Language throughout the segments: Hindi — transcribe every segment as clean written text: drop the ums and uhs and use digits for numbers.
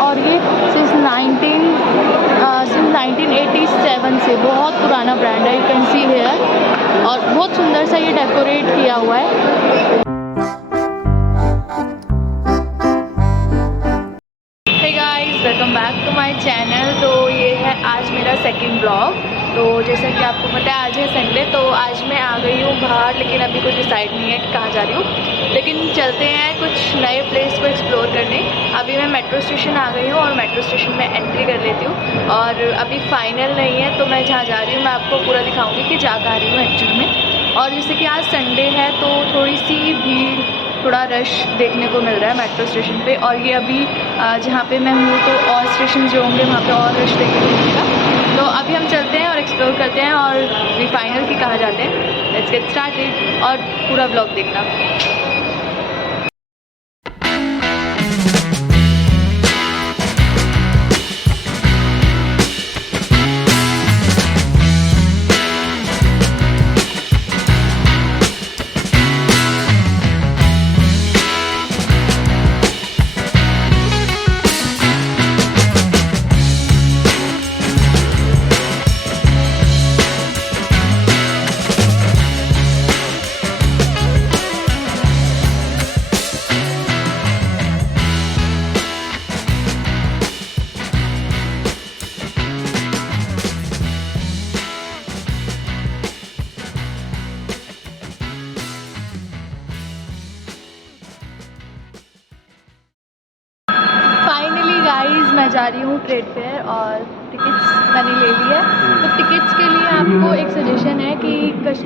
और ये सिंस 1987 से बहुत पुराना ब्रांड है, यू कैन सी हेयर। और बहुत सुंदर सा ये डेकोरेट किया हुआ है। Hey guys, welcome back to my channel. तो ये है आज मेरा सेकंड ब्लॉग। तो जैसा कि आपको पता है आज है संडे, तो आज मैं आ गई हूँ बाहर, लेकिन अभी कुछ डिसाइड नहीं है कि कहाँ जा रही हूँ। लेकिन चलते हैं कुछ नए प्लेस को एक्सप्लोर करने। अभी मैं मेट्रो स्टेशन आ गई हूँ और मेट्रो स्टेशन में एंट्री कर लेती हूँ। और अभी फाइनल नहीं है, तो मैं जहाँ जा रही हूँ मैं आपको पूरा दिखाऊँगी कि जा कहाँ रही हूँ एक्चुअल में। और जैसे कि आज संडे है तो थोड़ी सी भीड़, थोड़ा रश देखने को मिल रहा है मेट्रो स्टेशन पे। और ये अभी जहाँ पे मैं हूँ तो और स्टेशन जो होंगे वहाँ पे और रश देखने को मिलेगा। तो अभी हम चलते हैं और एक्सप्लोर करते हैं और वी फाइनल की कहाँ जाते हैं। लेट्स गेट स्टार्टेड और पूरा ब्लॉग देखना। मैं जा रही हूँ ट्रेड फेयर और टिकट्स मैंने ले ली है। तो टिकट्स के लिए आपको एक सजेशन है कि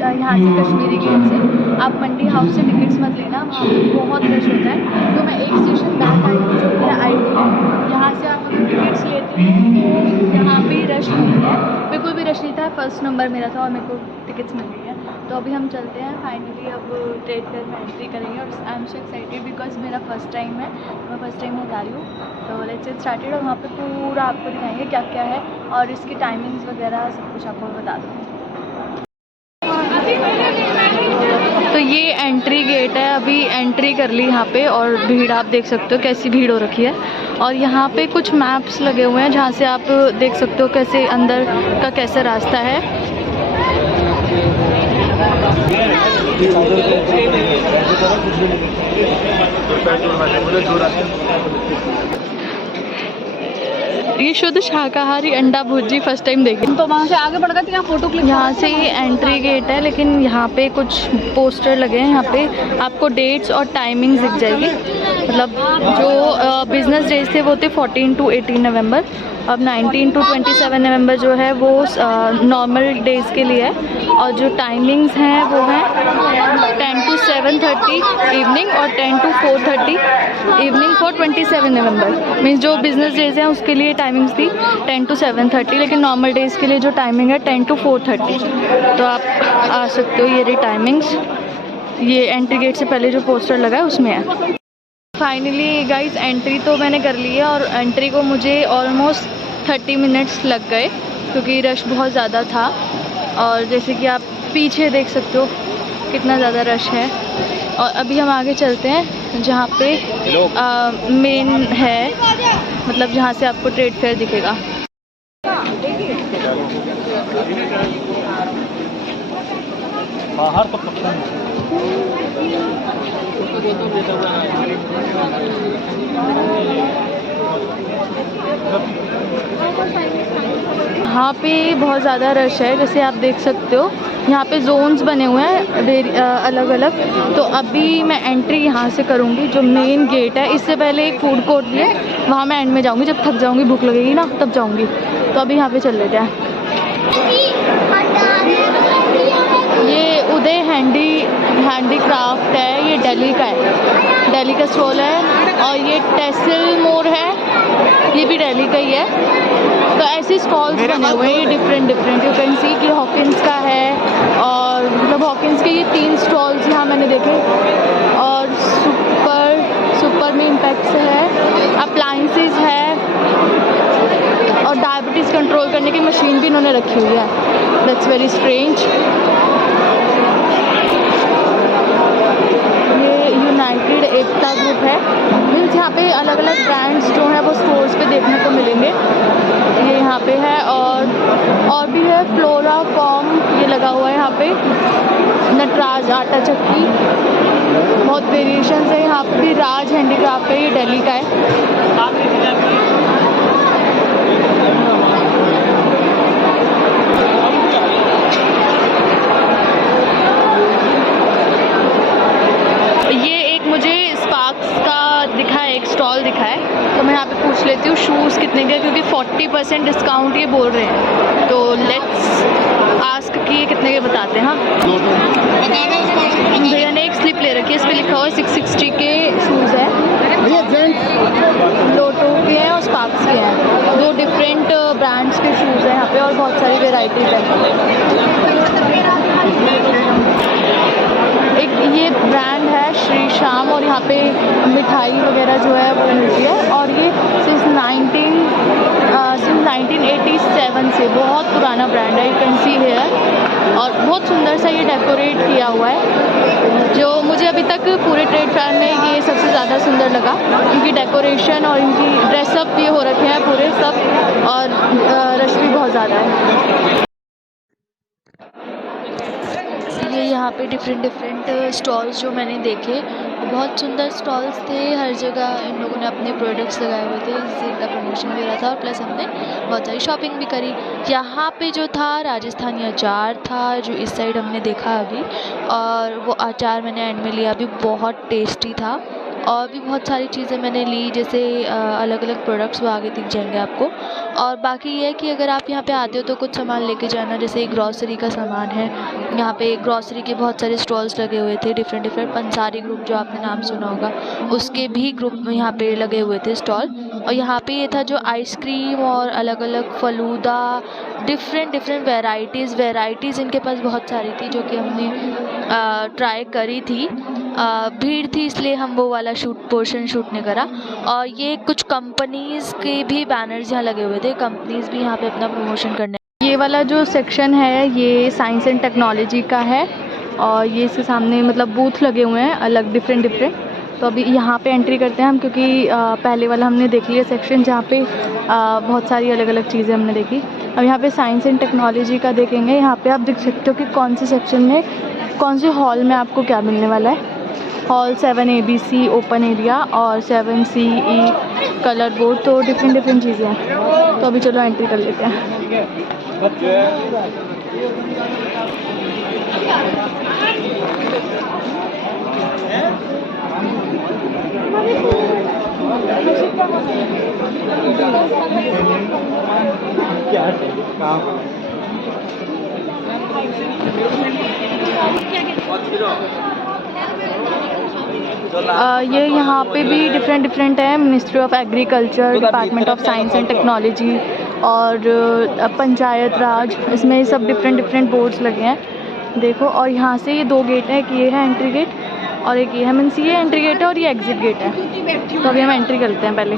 यहाँ से कश्मीरी गेट से आप मंडी हाउस से टिकट्स मत लेना, वहाँ पे बहुत रश होता है। तो मैं एक स्टेशन बैक आई हूँ जो मेरा आई है, यहाँ से आप अगर टिकट्स लेते हैं तो यहाँ भी रश नहीं है, बिल्कुल भी रश नहीं था। फर्स्ट नंबर मेरा था और मेरे को टिकट्स मिल गई है। तो अभी हम चलते हैं फाइनली, अब ट्रेड फेयर में एंट्री करेंगे। और I am so excited because मेरा फर्स्ट टाइम है, मैं फर्स्ट टाइम में जा रही हूँ। तो लेट्स गेट स्टार्टेड। और वहाँ पे पूरा आपको दिखाएंगे क्या क्या है और इसकी टाइमिंग्स वगैरह सब कुछ आपको बता दूँगी। तो ये एंट्री गेट है, अभी एंट्री कर ली यहाँ पे। और भीड़ आप देख सकते हो कैसी भीड़ हो रखी है। और यहाँ पे कुछ मैप्स लगे हुए हैं जहाँ से आप देख सकते हो कैसे अंदर का कैसा रास्ता है। ये शुद्ध शाकाहारी अंडा भुर्जी फर्स्ट टाइम देखी। तो वहाँ से आगे बढ़ गए, यहाँ फोटो क्लिक। यहाँ से ये एंट्री गेट है, लेकिन यहाँ पे कुछ पोस्टर लगे हैं। यहाँ पे आपको डेट्स और टाइमिंग्स दिख जाएगी। मतलब जो बिजनेस डेज थे वो थे 14 to 18 नवंबर। अब 19 to 27 नवंबर जो है वो नॉर्मल डेज़ के लिए है। और जो टाइमिंग्स हैं वो हैं 10 to 7:30 इवनिंग और 10 to 4:30 evening for 27 November. Means जो बिजनेस डेज हैं उसके लिए टाइमिंग्स थी 10 to 7:30, लेकिन नॉर्मल डेज़ के लिए जो टाइमिंग है 10 to 4:30। तो आप आ सकते हो। ये रही टाइमिंग्स, ये एंट्री गेट से पहले जो पोस्टर लगा है उसमें है। फाइनली गाइस एंट्री तो मैंने कर ली है और एंट्री को मुझे ऑलमोस्ट 30 मिनट्स लग गए क्योंकि रश बहुत ज़्यादा था। और जैसे कि आप पीछे देख सकते हो कितना ज़्यादा रश है। और अभी हम आगे चलते हैं जहाँ पे मेन है, मतलब जहाँ से आपको ट्रेड फेयर दिखेगा। बाहर तो यहाँ पे बहुत ज़्यादा रश है, जैसे आप देख सकते हो। यहाँ पे जोन्स बने हुए हैं अलग अलग। तो अभी मैं एंट्री यहाँ से करूँगी, जो मेन गेट है। इससे पहले एक फूड कोर्ट भी है, वहाँ मैं एंड में जाऊँगी, जब थक जाऊँगी, भूख लगेगी ना तब जाऊँगी। तो अभी यहाँ पे चल लेते हैं। ये उदय हैंडीक्राफ्ट है, ये दिल्ली का है, दिल्ली का स्टॉल है। और ये टेसल मोर है, ये भी दिल्ली का ही है। तो ऐसे स्टॉल्स बने हुए हैं, ये डिफरेंट यू कैन सी कि हॉकिंस का है। और मतलब हॉकिंस के ये 3 स्टॉल्स यहाँ मैंने देखे। और सुपर में इम्पैक्ट्स है, अप्लाइंसेस है और डायबिटीज़ कंट्रोल करने की मशीन भी इन्होंने रखी हुई है। That's very strange. ये यूनाइटेड है फ्लोरा कॉम, ये लगा हुआ है यहाँ पे। नटराज आटा चक्की, बहुत वेरिएशंस है यहाँ पे भी। राज हैंडीक्राफ्ट है, ये दिल्ली का है। ये एक मुझे स्पार्क्स का दिखा है, एक स्टॉल दिखा है, तो मैं यहाँ पे पूछ लेती हूँ शूज़ कितने के, क्योंकि 40% डिस्काउंट ये बोल रहे हैं। तो लेट्स आस्क कि ये कितने के बताते हैं। हाँ भैया ने एक स्लिप ले रखी है, इस पर लिखा हुआ है 660 के शूज़ है। लोटो के हैं और स्पार्क्स के हैं, दो डिफरेंट ब्रांड्स के शूज़ हैं यहाँ पे और बहुत सारी वेराइटीज़ हैं। एक ये ब्रांड है श्री श्याम और यहाँ पे मिठाई वगैरह जो है वो मिलती है। और ये सिंस 1987 से बहुत पुराना ब्रांड है, यू कैन सी हियर। और बहुत सुंदर सा ये डेकोरेट किया हुआ है, जो मुझे अभी तक पूरे ट्रेड फेयर में ये सबसे ज़्यादा सुंदर लगा। इनकी डेकोरेशन और इनकी ड्रेसअप भी हो रखे हैं पूरे सब, और रश भी बहुत ज़्यादा है। ये यहाँ पे डिफरेंट स्टॉल्स जो मैंने देखे, बहुत सुंदर स्टॉल्स थे। हर जगह इन लोगों ने अपने प्रोडक्ट्स लगाए हुए थे, इससे इनका प्रमोशन भी हो रहा था और प्लस हमने बहुत सारी शॉपिंग भी करी। यहाँ पे जो था राजस्थानी अचार था, जो इस साइड हमने देखा अभी, और वो अचार मैंने एंड में लिया, अभी बहुत टेस्टी था। और भी बहुत सारी चीज़ें मैंने ली, जैसे अलग अलग प्रोडक्ट्स वो आगे दिख जाएंगे आपको। और बाकी ये है कि अगर आप यहाँ पे आते हो तो कुछ सामान लेके जाना, जैसे ग्रॉसरी का सामान है। यहाँ पे ग्रॉसरी के बहुत सारे स्टॉल्स लगे हुए थे, डिफरेंट पंसारी ग्रुप जो आपने नाम सुना होगा, उसके भी ग्रुप यहाँ पे लगे हुए थे स्टॉल। और यहाँ पे ये था जो आइसक्रीम और अलग अलग फलूदा, डिफरेंट वेराइटीज़ इनके पास बहुत सारी थी, जो कि हमने ट्राई करी थी। भीड़ थी इसलिए हम वो वाला पोर्शन शूट नहीं करा। और ये कुछ कंपनीज़ के भी बैनर्स यहाँ लगे हुए थे, कंपनीज़ भी यहाँ पे अपना प्रमोशन करने। ये वाला जो सेक्शन है ये साइंस एंड टेक्नोलॉजी का है, और ये इसके सामने मतलब बूथ लगे हुए हैं अलग डिफरेंट। तो अभी यहाँ पे एंट्री करते हैं हम, क्योंकि पहले वाला हमने देख लिया सेक्शन जहाँ पे बहुत सारी अलग अलग चीज़ें हमने देखी। अब यहाँ पे साइंस एंड टेक्नोलॉजी का देखेंगे। यहाँ पे आप देख सकते हो कि कौन से सेक्शन में, कौन से हॉल में आपको क्या मिलने वाला है। हॉल 7 ABC ओपन एरिया और 7 CE कलर बोर्ड, तो डिफरेंट चीज़ें हैं। तो अभी चलो एंट्री कर लेते हैं। ये यहाँ पे भी डिफरेंट है। Ministry of agriculture, department of science and technology और पंचायत राज, इसमें सब डिफरेंट बोर्ड्स लगे हैं देखो। और यहाँ से ये दो गेट है, एक ये है एंट्री गेट और एक ये है, मीन्स ये एंट्री गेट है और ये एग्जिट गेट है। तो अभी हम एंट्री करते हैं पहले।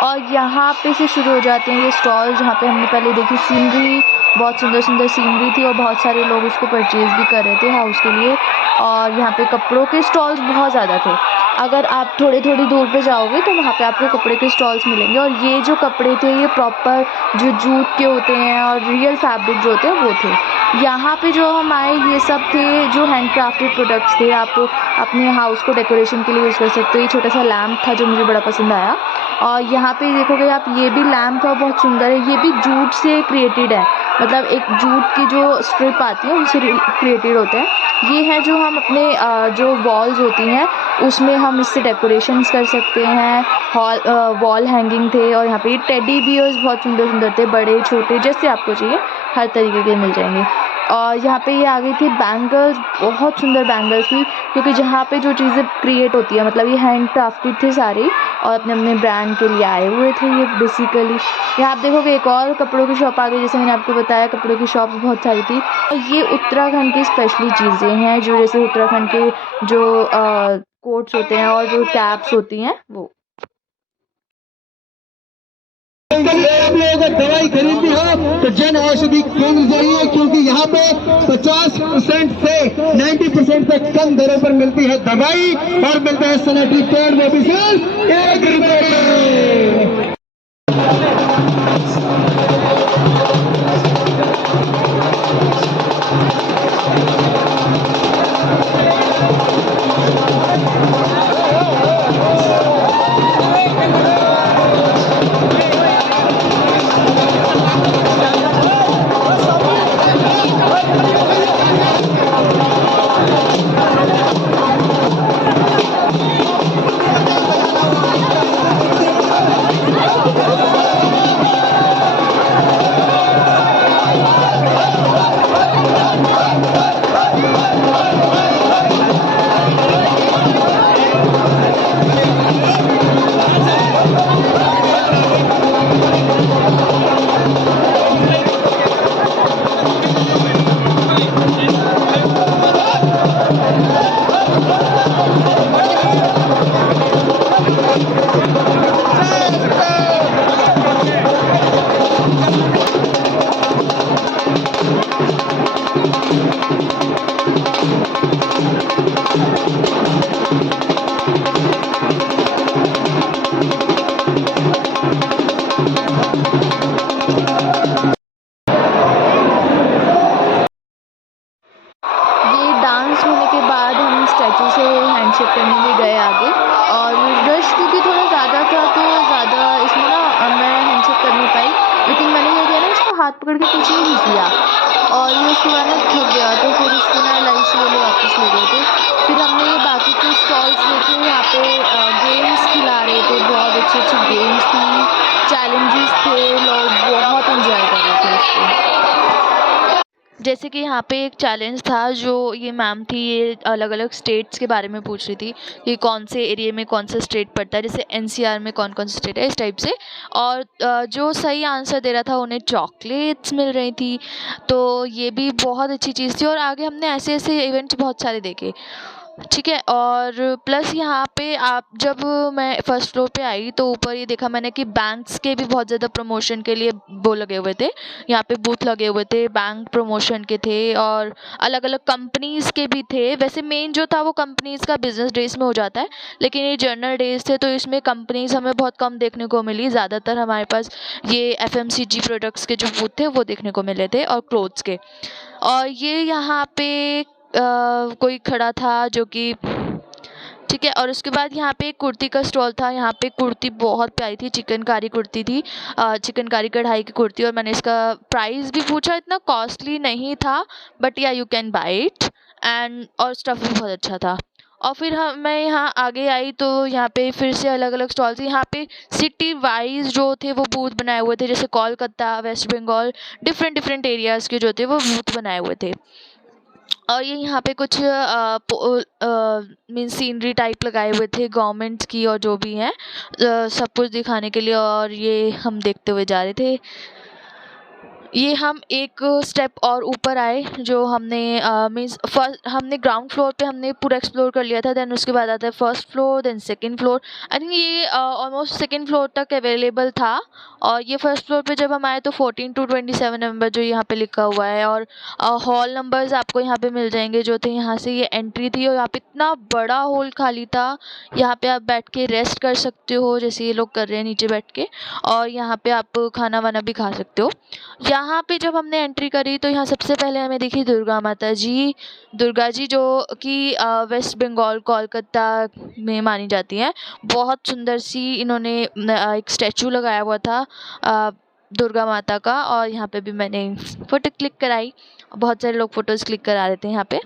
और यहाँ पे से शुरू हो जाते हैं ये स्टॉल, जहाँ पे हमने पहले देखी सीनरी, बहुत सुंदर सीनरी थी और बहुत सारे लोग उसको परचेज़ भी कर रहे थे हाउस के लिए। और यहाँ पे कपड़ों के स्टॉल्स बहुत ज़्यादा थे। अगर आप थोड़ी दूर पे जाओगे तो वहाँ पे आपको कपड़े के स्टॉल्स मिलेंगे। और ये जो कपड़े थे ये प्रॉपर जो जूट के होते हैं और रियल फैब्रिक जो होते हैं वो थे। यहाँ पे जो हम आए ये सब थे जो हैंड क्राफ्टेड प्रोडक्ट्स थे, आप अपने हाउस को डेकोरेशन के लिए यूज़ कर सकते हो। ये छोटा सा लैम्प था जो मुझे बड़ा पसंद आया। और यहाँ पे देखोगे आप, ये भी लैम्प था, बहुत सुंदर है। ये भी जूट से क्रिएटेड है, मतलब एक जूट की जो स्ट्रिप आती है उनसे क्रिएटेड होते हैं। ये है जो हम अपने जो वॉल्स होती हैं उसमें हम इससे डेकोरेशंस कर सकते हैं। वॉल हैंगिंग थे और यहाँ पे टेडी बियर्स बहुत सुंदर सुंदर थे, बड़े छोटे जैसे आपको चाहिए हर तरीके के मिल जाएंगे। और यहाँ पे ये आ गई थी बैंगल्स, बहुत सुंदर बैंगल्स थी, क्योंकि जहाँ पे जो चीज़ें क्रिएट होती है मतलब ये हैंड क्राफ्टेड थे सारे और अपने अपने ब्रांड के लिए आए हुए थे ये बेसिकली। यहाँ आप देखोगे एक और कपड़ों की शॉप आ गई, जैसे मैंने आपको बताया कपड़ों की शॉप्स बहुत सारी थी। और ये उत्तराखंड की स्पेशली चीज़ें हैं, जो जैसे उत्तराखंड के जो कोट्स होते हैं और जो कैप्स होती हैं वो। अगर दवाई खरीदनी हो तो जन औषधि केंद्र जाइए, क्योंकि यहाँ पे 50% से 90% तक कम दरों पर मिलती है दवाई और मिलता है सैनिटरी पैड, वो भी सिर्फ 1 रुपए में। हैंडशेक करने भी गए आगे, और रश क्योंकि थोड़ा ज़्यादा था तो ज़्यादा इसमें ना मैं हैंडशेक कर नहीं पाई, लेकिन मैंने क्या किया ना इसको हाथ पकड़ के पीछे ही खींच लिया और ये उसके बाद ना थक गया, तो फिर उसको ना LIC वाले वापस ले गए थे। फिर हमने ये बाकी के स्टॉल्स देखे, यहाँ पे गेम्स खिला रहे थे, बहुत अच्छे अच्छे गेम्स थी, चैलेंजेस थे, लोग बहुत इंजॉय कर रहे थे उसको। जैसे कि यहाँ पे एक चैलेंज था, जो ये मैम थी ये अलग अलग स्टेट्स के बारे में पूछ रही थी कि कौन से एरिया में कौन सा स्टेट पड़ता है, जैसे NCR में कौन कौन सा स्टेट है, इस टाइप से। और जो सही आंसर दे रहा था उन्हें चॉकलेट्स मिल रही थी, तो ये भी बहुत अच्छी चीज़ थी। और आगे हमने ऐसे ऐसे इवेंट्स बहुत सारे देखे, ठीक है। और प्लस यहाँ पे आप जब मैं फर्स्ट फ्लोर पे आई तो ऊपर ये देखा मैंने कि बैंक्स के भी बहुत ज़्यादा प्रमोशन के लिए वो लगे हुए थे, यहाँ पे बूथ लगे हुए थे, बैंक प्रमोशन के थे और अलग अलग कंपनीज़ के भी थे। वैसे मेन जो था वो कंपनीज़ का बिजनेस डेज में हो जाता है, लेकिन ये जनरल डेज थे तो इसमें कंपनीज़ हमें बहुत कम देखने को मिली। ज़्यादातर हमारे पास ये FMCG प्रोडक्ट्स के जो बूथ थे वो देखने को मिले थे और क्लोथ्स के। और ये यहाँ पे कोई खड़ा था जो कि, ठीक है। और उसके बाद यहाँ पे एक कुर्ती का स्टॉल था, यहाँ पे कुर्ती बहुत प्यारी थी, चिकनकारी कुर्ती थी, चिकनकारी कढ़ाई की कुर्ती। और मैंने इसका प्राइस भी पूछा, इतना कॉस्टली नहीं था, बट या you can buy it, and और स्टफ़ भी बहुत अच्छा था। और फिर मैं यहाँ आगे आई तो यहाँ पे फिर से अलग अलग स्टॉल थे, यहाँ पे सिटी वाइज जो थे वो बूथ बनाए हुए थे, जैसे Kolkata, west Bengal, different different areas के जो थे वो बूथ बनाए हुए थे। और ये यहाँ पे कुछ मीन सीनरी टाइप लगाए हुए थे गवर्नमेंट्स की और जो भी हैं, सब कुछ दिखाने के लिए, और ये हम देखते हुए जा रहे थे। ये हम एक स्टेप और ऊपर आए, जो हमने मीन्स फर्स्ट हमने ग्राउंड फ्लोर पे हमने पूरा एक्सप्लोर कर लिया था, देन उसके बाद आता है first floor, then second floor. I think ये ऑलमोस्ट सेकंड फ्लोर तक अवेलेबल था। और ये फर्स्ट फ्लोर पे जब हम आए तो 14 to 27 नवंबर जो यहाँ पे लिखा हुआ है, और हॉल नंबर्स आपको यहाँ पे मिल जाएंगे जो थे। यहाँ से ये एंट्री थी और यहाँ पे इतना बड़ा हॉल खाली था, यहाँ पे आप बैठ के रेस्ट कर सकते हो जैसे ये लोग कर रहे हैं नीचे बैठ के, और यहाँ पे आप खाना वाना भी खा सकते हो। यहाँ पे जब हमने एंट्री करी तो यहाँ सबसे पहले हमें दिखी दुर्गा माता जी, दुर्गा जी जो कि वेस्ट बंगाल कोलकाता में मानी जाती हैं। बहुत सुंदर सी इन्होंने एक स्टैचू लगाया हुआ था दुर्गा माता का, और यहाँ पे भी मैंने फ़ोटो क्लिक कराई। बहुत सारे लोग फ़ोटोज़ क्लिक करा रहे थे यहाँ पे,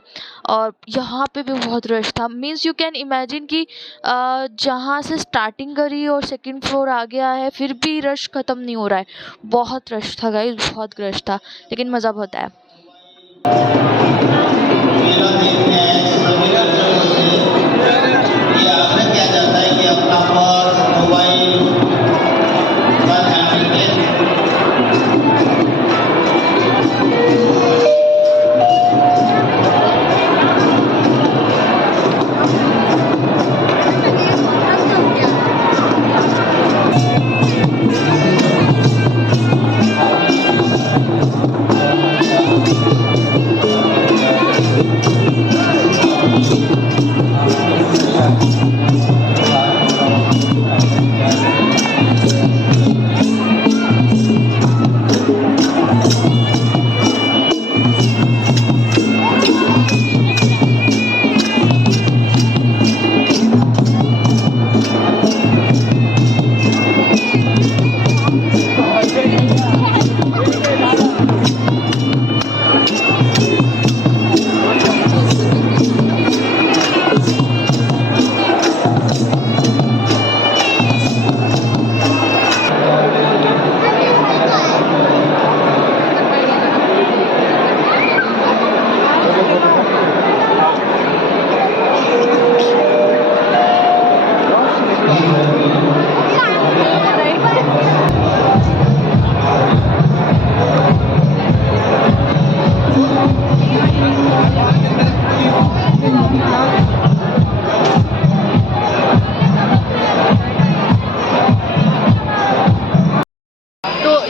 और यहाँ पे भी बहुत रश था। मीन्स यू कैन इमेजिन कि जहाँ से स्टार्टिंग करी और सेकंड फ्लोर आ गया है, फिर भी रश ख़त्म नहीं हो रहा है। बहुत रश था गाइस, बहुत रश था, लेकिन मज़ा बहुत आया।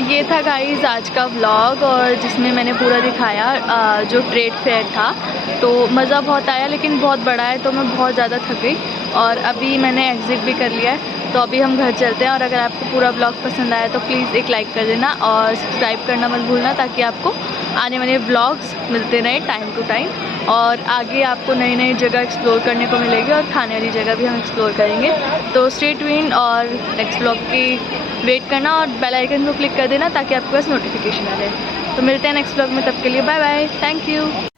ये था गाइस आज का व्लॉग, और जिसमें मैंने पूरा दिखाया जो ट्रेड फेयर था। तो मज़ा बहुत आया, लेकिन बहुत बड़ा है तो मैं बहुत ज़्यादा थक गई, और अभी मैंने एग्ज़िट भी कर लिया है। तो अभी हम घर चलते हैं, और अगर आपको पूरा व्लॉग पसंद आया तो प्लीज़ एक लाइक कर देना और सब्सक्राइब करना मत भूलना, ताकि आपको आने वाले व्लॉग्स मिलते रहे टाइम टू टाइम, और आगे आपको नई नई जगह एक्सप्लोर करने को मिलेगी, और खाने वाली जगह भी हम एक्सप्लोर करेंगे। तो स्टे ट्यून्ड और नेक्स्ट व्लॉग की वेट करना, और बेल आइकन को क्लिक कर देना ताकि आपके पास नोटिफिकेशन आ जाए। तो मिलते हैं नेक्स्ट व्लॉग में, तब के लिए बाय बाय, थैंक यू।